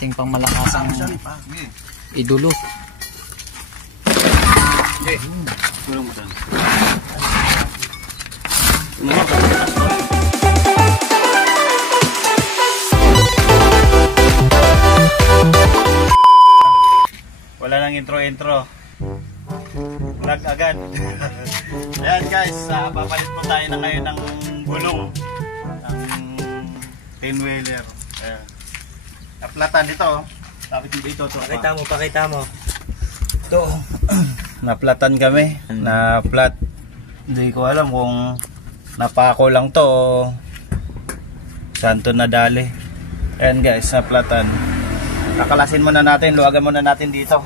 ating pangmalakasang idolo. Tulong mo doon. Wala nang intro. Vlog agad. Ayan guys, papalit po tayo na ngayon ng gulong ng pinwheeler. Ayan. Naplatan dito. Tapos dito. Pakita mo. Ito. Naplatan kami. Naplat. Hindi ko alam kung napako lang to o saan to nadali. Ayan guys, naplatan. Kakalasin muna natin. Luwagan muna natin dito.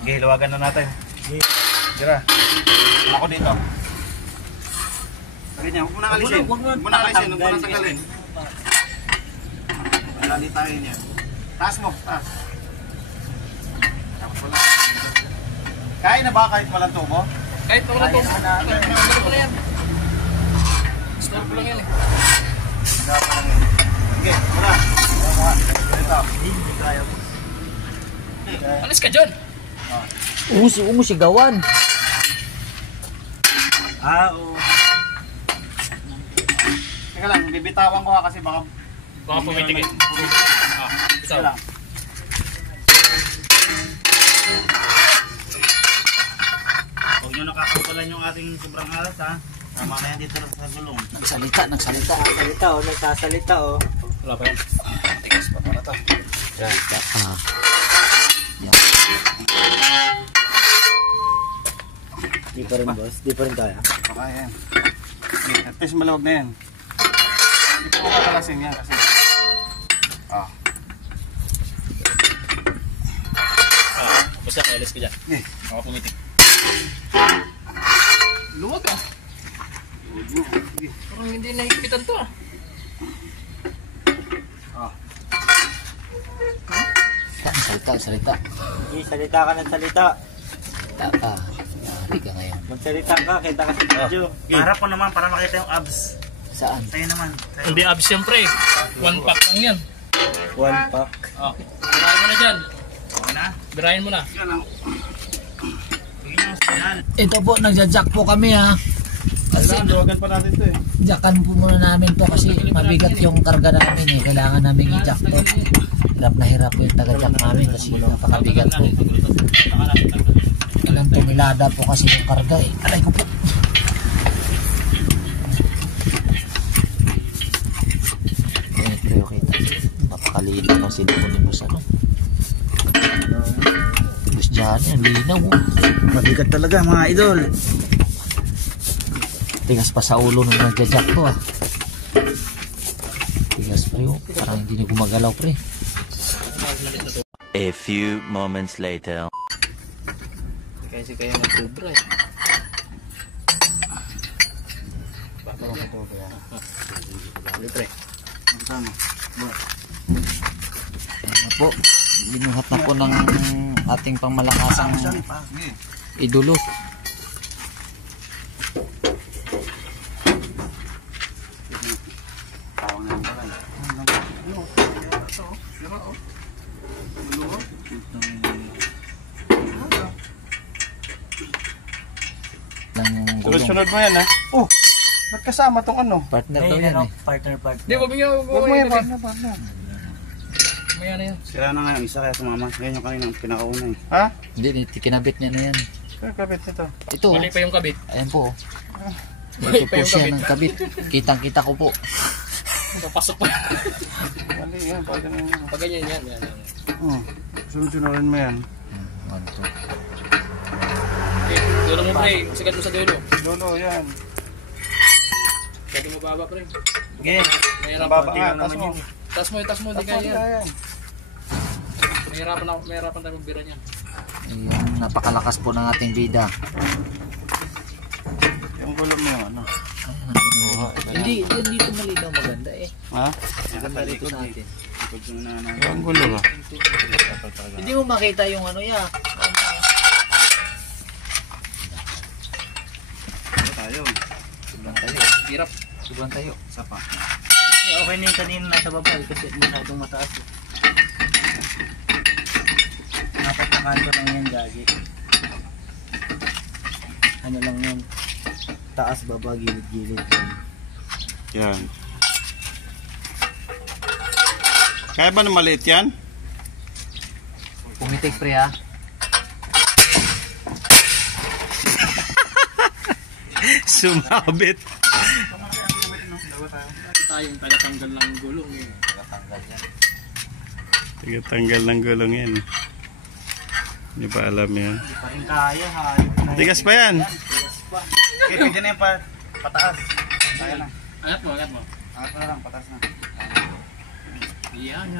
Okay, luwagan na natin. Tira. Ako dito. Sabi niya, huwag mo nang alisin. Huwag mo nang tagalin. Lali tayo niya. Taas mo, taas. Tapos wala. Kaya na ba kahit walang tubo? Kahit walang tubo. Ano pala yan? Store ko lang yan eh. Okay, muna. Alis ka dyan! Umusigawan. Oo. Teka lang, bibitawan ko kasi baka pumitigil. Isa lang. Huwag nyo nakakapalan yung ating sobrang alas ha. Tama na yan dito sa gulong. Nagsalita. Nagsasalita oh. Wala pa yan. Tigas pa para to. Yan. Di pa rin boss, di pa rin kaya. Baka yan. At least malawag na yan. Hindi ko makakalasin yan kasi. Basta kailis ka dyan. Ako pumitig. Luwag ah. Parang hindi nahigpitan to ah. Salita. Salita ka ng salita. Nari ka ngayon. Magsalita ka, kita ka sa video. Harap ko naman para makita yung abs. Saan? Tayo naman. Hindi abs siyempre. One pack lang yan. One pack. Birahin mo na dyan. Okay na? Birahin mo na. Yan lang. Ito po, nagja-jack po kami ha. Kasi Luwagan pa natin to eh. jackan po muna namin to kasi mabigat yung karga namin eh. Kailangan namin i-jack to. Hirap po yung taga-jack namin kasi napakabigat po. Ilang tumilada po kasi yung karga eh. Aray ko po. Okay. Napakaliit na sila po ni Boss ano. Boss dyan yan, linaw oh. Mabigat talaga mga idol. Tigas pa sa ulo nung nagja-jack to ah. Tigas pa yun. Parang hindi na gumagalaw pre. A few moments later. Kasi kaya nagtubra eh. Libre. Ano po, binuhat na po ng ating pangmalakasang idolo. Sunod mo yan ha. Ba't kasama tong ano? Partner daw yan eh. Partner. Hindi, wag mo yan. Partner. Maya na yan. Sira na nga yung isa kaya sumama. Yan yung kaninang pinakauna eh. Ha? Hindi, kinabit niya na yan. Saan kabit nito? Ito. Mali pa yung kabit. Ayan po. Mali Ito pa po yung siya kabit. ng kabit. Kitang-kita ko po. Papasok pa. Mali yan. Pag ganyan yan. Pag ganyan yan. Sunod-sunodin mo yan. 1, 2. Dulo mo pre. Sigat mo sa dulo. Lolo yan. Sigat mo baba pre. Okay. Mahirapan. Baba nga. Tas mo. Hindi kaya yan. Mahirapan tayo magbira niyan. Ayan, napakalakas po ng ating bida. Yung gulong mo yun ano? Hindi, dito malinaw maganda eh. Ha? Maganda rito sa atin. Yung gulong ha? Hindi mo makita yung ano ya. Tayo. Sobrang tayo. Hirap. Sobrang tayo. Isa pa. Okay na yung kanina nasa baba kasi masyadong mataas. kanto lang yan, Gagi. Ano lang yan. Taas, baba, gilid-gilid. Yan. Kaya ba na maliit yan? Pumitik pre ha. Sumabit. Tayong tagatanggal ng gulong eh. Tagatanggal ng gulong yan. Hindi pa alam yan. Hindi pa rin kaya, ha. Tigas pa yan. Okay, pwede na yung pataas. Kaya na. Angat mo. Angat na lang, pataas na. Yan.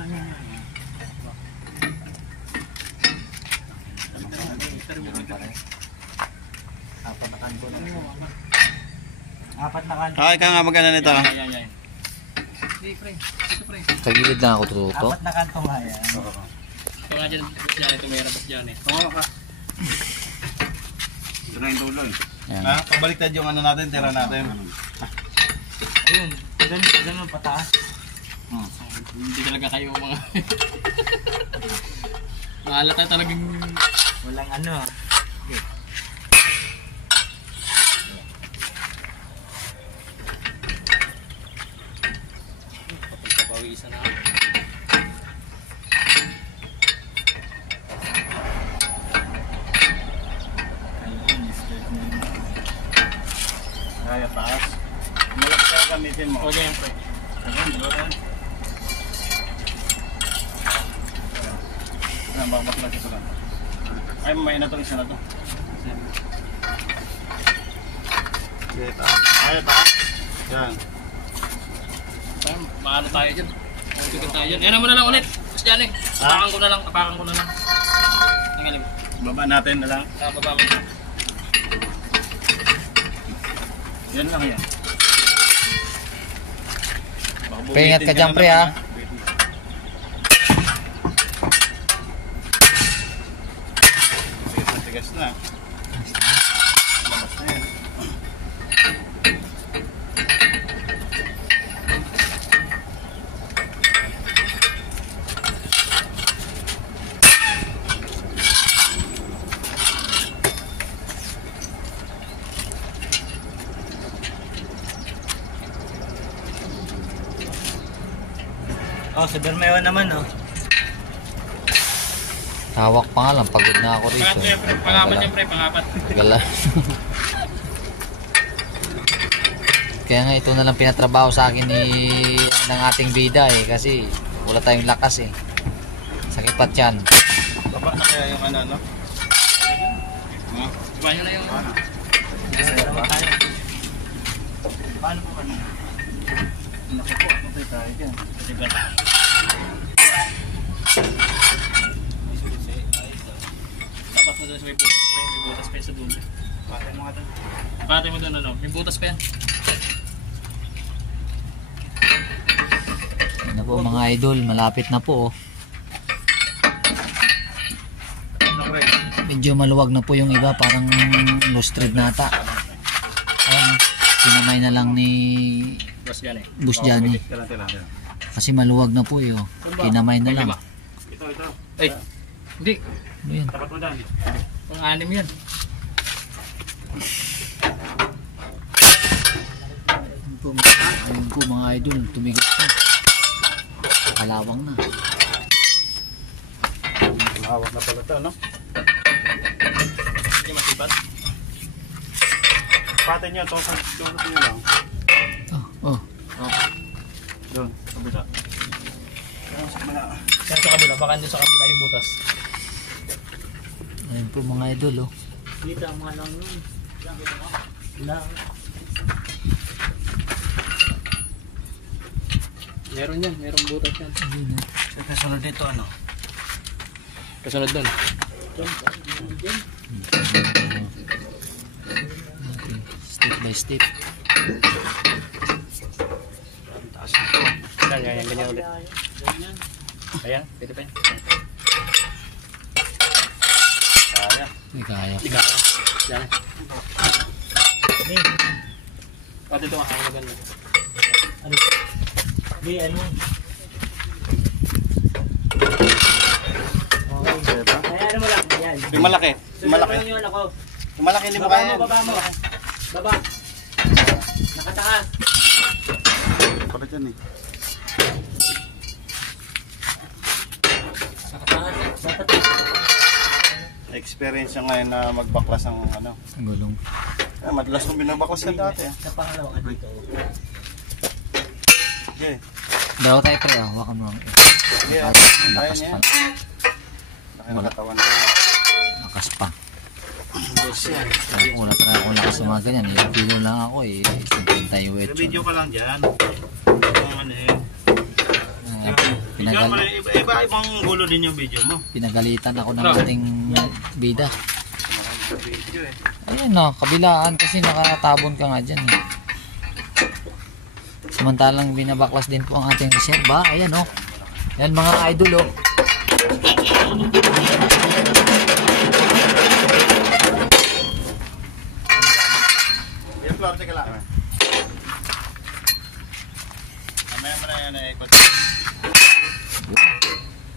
Apat na kanto. Okay ka nga magana nito. Yan. Hindi pre. Dito pre. Sa gilid lang ako tututo. Apat na kanto nga yan. Ito nga dyan. Ito may rabas dyan eh. Tumawa ka. Ito na yung dulo. Yan. Ha? Pabaliktad yung ano natin, tira natin. Ayun. Ganun pataas. Hindi talaga kayo mga... Mahalata talagang... Walang ano ah. Papawisan na. Kaya taas. Malaki ka gamitin mo. Okay yan pre. Babaklas ito lang. Ay, may na itong isa na ito. Okay, taas. Kaya taas. Yan. Maano tayo dyan. Magtugan tayo dyan. Yan mo na lang ulit. Tapos dyan eh. Apakan ko na lang. Tingnan mo. Baba natin na lang. Baba mo na. Yan lang yan. Baka Pre, ingat ka bumitin dyan, na pre, naman, ha? Tigas na. Labas na yan. Oh, si Bermeo naman oh. Hawak pa nga lang, pagod na ako rito. Pangatlo yan pre. Pangapat yan pre. Pangapat. Gala. Kaya nga ito na lang pinatrabaho sa akin ng ating bida eh. Kasi wala tayong lakas eh. Sakit pa tiyan. Baba na kaya yung ano, no? Iba nyo na yung... Paano po kanina? Naku po, matay tayo dyan. Diba? Tapos mo doon sa may butas pa yan. May butas pa yan sa dulo. Patay mo nga doon. Patay mo doon ano. May butas pa yan. Ano po mga idol, malapit na po. Ano, pre? Medyo maluwag na po yung iba, parang lost thread nata. Ayan, pinamay na lang ni Bus dyan eh. Bus Johnny. Tila. Kasi maluwag na po yun. Pinamay na lang. Ito. Ay! Hindi. Ano yan? Tapat mo dyan. Pang-anim yan. Ayun po mga idol, tumigas na. Kalawang na. Hawak na pala ito, no? Hindi masipat. Patay nyo, tosan nyo lang. Oh. Doon, kabila. Yan sa kabila. Baka nyo sa kabila yung butas. Ayun po mga idol oh. Dito ang mga lang nun. Lang. Meron yan. Merong butas yan. Ayun oh. Sa kasunod nito, ano? Kasunod doon. Okay. Step by step. Taas nito. Yan. Ganyan ulit. Ayan. Pwede pa yan. Kaya. May kaya. Liga ka. Yan. O dito nga. Ako na ganun. Di, ano? Okay, diba? Kaya ano mo lang. Yung malaki. Yung malaki. Yung malaki hindi mo kaya. Baba. Nakataas. Para dyan eh. Experience niya ngayon na magbaklas ang ano. Gulong. Madalas kong binabaklas ka dati. Sa pangalawa ka dito. Okay. Daw tayo pre, hawakan mo. Yeah, Lakas pa. Laki ng katawan. Lakas pa. Wala talaga akong lakas sa mga ganyan. Bilo lang ako eh. Sa video ka lang dyan. Kung ano eh. Iba-ibang gulo din yung video mo. Pinagalitan ako ng ating bida. Video eh. Ayun no, kabilaan kasi nakatabon ka nga dyan eh. Samantalang binabaklas din po ang ating reserva. Ayan o. Yan mga idol o. Yung floor, teka lang. Mamaya mo na yan na ikot.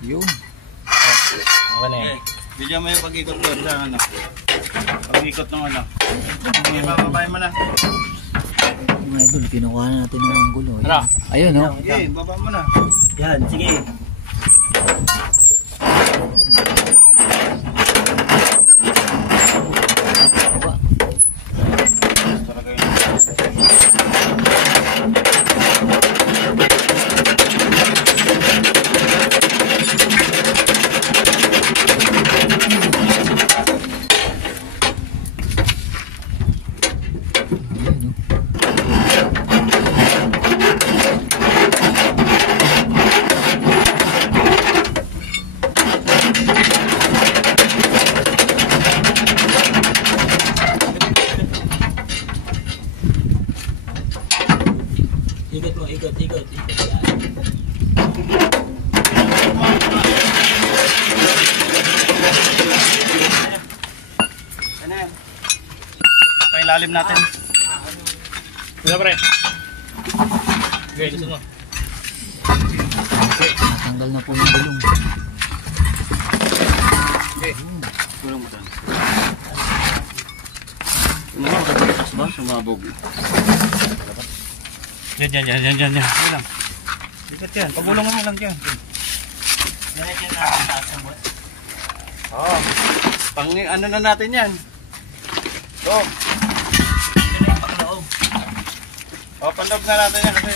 Yun. Okay na yan. Video mo yung pag-ikot doon sa ano. Pag-ikot ng ano. Okay, bababay mo na. Mga idol, kinukuha na natin ng gulo. Tara. Ayun o. Okay, baba mo na. Yan, sige. Talaga yun. Ayun o. Ikot mo, ikot. Ano yan? Pailalim natin. Ano pre? Okay, gusto mo. Natanggal na po yung gulong. Tulong mo doon. Nakakatakas ba? Sumabog. Yan. Yan lang. Ikot yan. Pagulong mo lang dyan. Oo. Pang ano na natin yan. Go. O, panloob na natin yan kasi